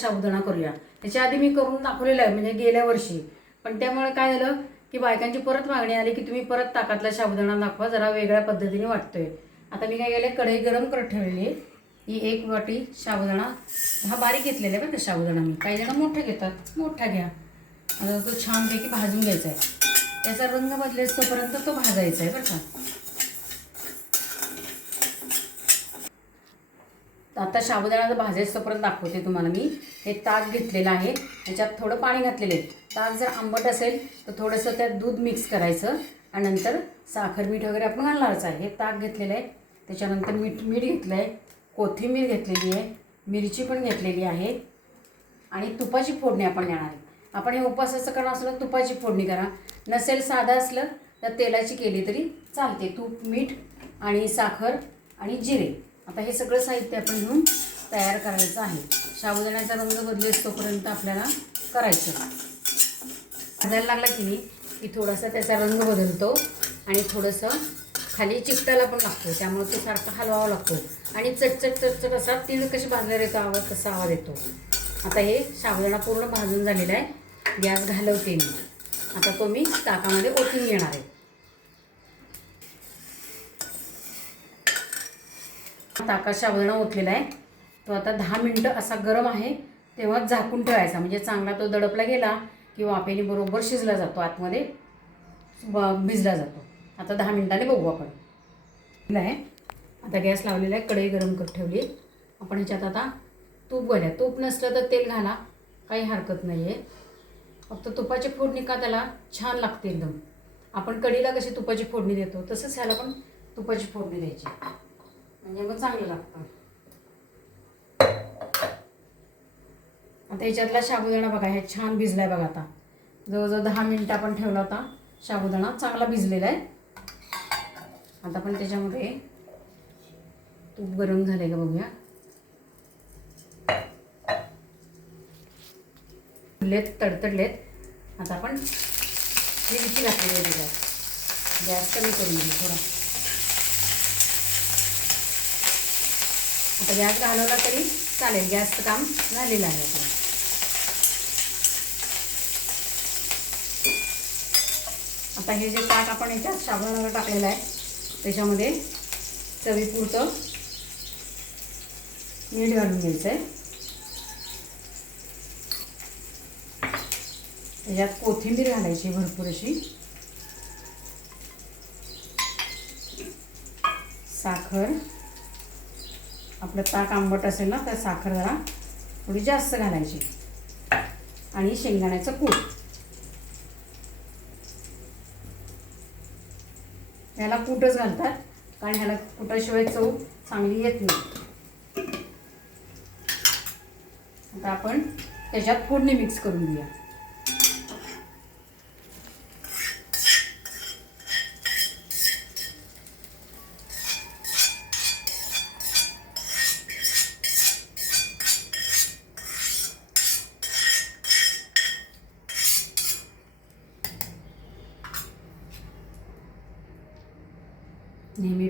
साबुदाणा करूया। त्याच्या आधी मी करून दाखवलेलं आहे म्हणजे गेल्या वर्षी, पण त्यामुळे काय झालं की बायकांची परत मागणी आली की तुम्ही परत ताकातला साबुदाणा दाखवा, जरा वेगळ्या पद्धतीने वाटतोय। आता मी काय केलं, कढई गरम करत ठेवलेली आहे। ही 1 वाटी साबुदाणा, हा बारीक घेतलेला आहे बरं का साबुदाणा, मी काही जण मोठा घेतात, मोठा घ्या। आता तो छानपैकी भाजून घ्यायचा आहे, त्याचा रंग बदलेस तोपर्यंत तो भाजायचा आहे बरं का। आता साबुदाणा भाजायचं तोपर्यंत दाखवते तुम्हाला मी। हे ताक घेतलेलं आहे, त्याच्यात थोडं पाणी घातलेलं आहे। ताक जर आंबट असेल तर थोडंसं त्यात दूध मिक्स करायचं आणि नंतर साखर मीठ वगैरे आपण घालणारच आहे। हे ताक घेतलेलं आहे, त्याच्यानंतर मीठ घेतलं आहे, कोथिंबीर घेतलेली आहे, मिरची पण घेतलेली आहे आणि तुपाची फोडणी आपण देणार आहे। आपण हे उपवासाचं करणं असलं तर तुपाची फोडणी करा, नसेल साधं असलं तर तेलाची केली तरी चालते। तूप, मीठ आणि साखर आणि जिरे, आता हे सगळं साहित्य आपण घेऊन तयार करायचं आहे। साबुदाण्याचा रंग बदलेस तोपर्यंत आपल्याला करायचं। भाजायला लागला की नाही की थोडासा त्याचा रंग बदलतो आणि थोडंसं खाली चिकटायला पण लागतो, त्यामुळे तो सारखा हलवावा लागतो आणि चटचट चटचट असा तीळ कशी भाजल्यावर येतो आवाज, तसा आवाज येतो। आता हे साबुदाणा पूर्ण भाजून झालेला आहे, गॅस घालवते मी। आता तो मी ताकामध्ये ओतून घेणार आहे। ताकात साबुदाणा ओतलेला आहे, तो आता 10 मिनटं असा गरम आहे तेव्हा झाकून ठेवायचा, म्हणजे चांगला तो दडपला गेला की वाफेने बरोबर शिजला जातो, आतमध्ये भिजला जातो। आता 10 मिनिटांनी बघू आपण आहे। आता गॅस लावलेला आहे, कढई गरम करत ठेवली। आपण ह्याच्यात आता तूप घालूया, तूप नसलं तर तेल घाला, काही हरकत नाही आहे। फक्त तुपाची फोडणी का त्याला छान लागते एकदम। आपण कढीला कशी तुपाची फोडणी देतो तसंच ह्याला पण तुपाची फोडणी द्यायची, म्हणजे मग चांगलं लागतं। आता ह्याच्यातला साबुदाणा बघा, हे छान भिजलाय बघा। आता जवळजवळ 10 मिनिटं आपण ठेवला होता, साबुदाणा चांगला भिजलेला आहे। आता आपण त्याच्यामध्ये तूप गरम झाले का बघूया, तडतडलेत। आता आपण मिरची घातलेली आहे त्याच्यात, गॅस कमी करून घेऊ थोडा। आता गॅस घालवला तरी चालेल, गॅसचं काम झालेलं आहे आपलं। आता हे जे ताक आपण याच्यात साबुदाणा टाकलेलं आहे त्याच्यामध्ये चवीपुरतं मीठ घालून घ्यायचं आहे। त्याच्यात कोथिंबीर घालायची भरपूर अशी, साखर, आपलं ताक आंबट असेल ना तर साखर जरा थोडी जास्त घालायची आणि शेंगदाण्याचं कूट। ह्याला कूटच घालतात कारण ह्याला कुटाशिवाय चव चांगली येत नाही। आता आपण त्याच्यात फोडणी मिक्स करून घेऊया। नेहमी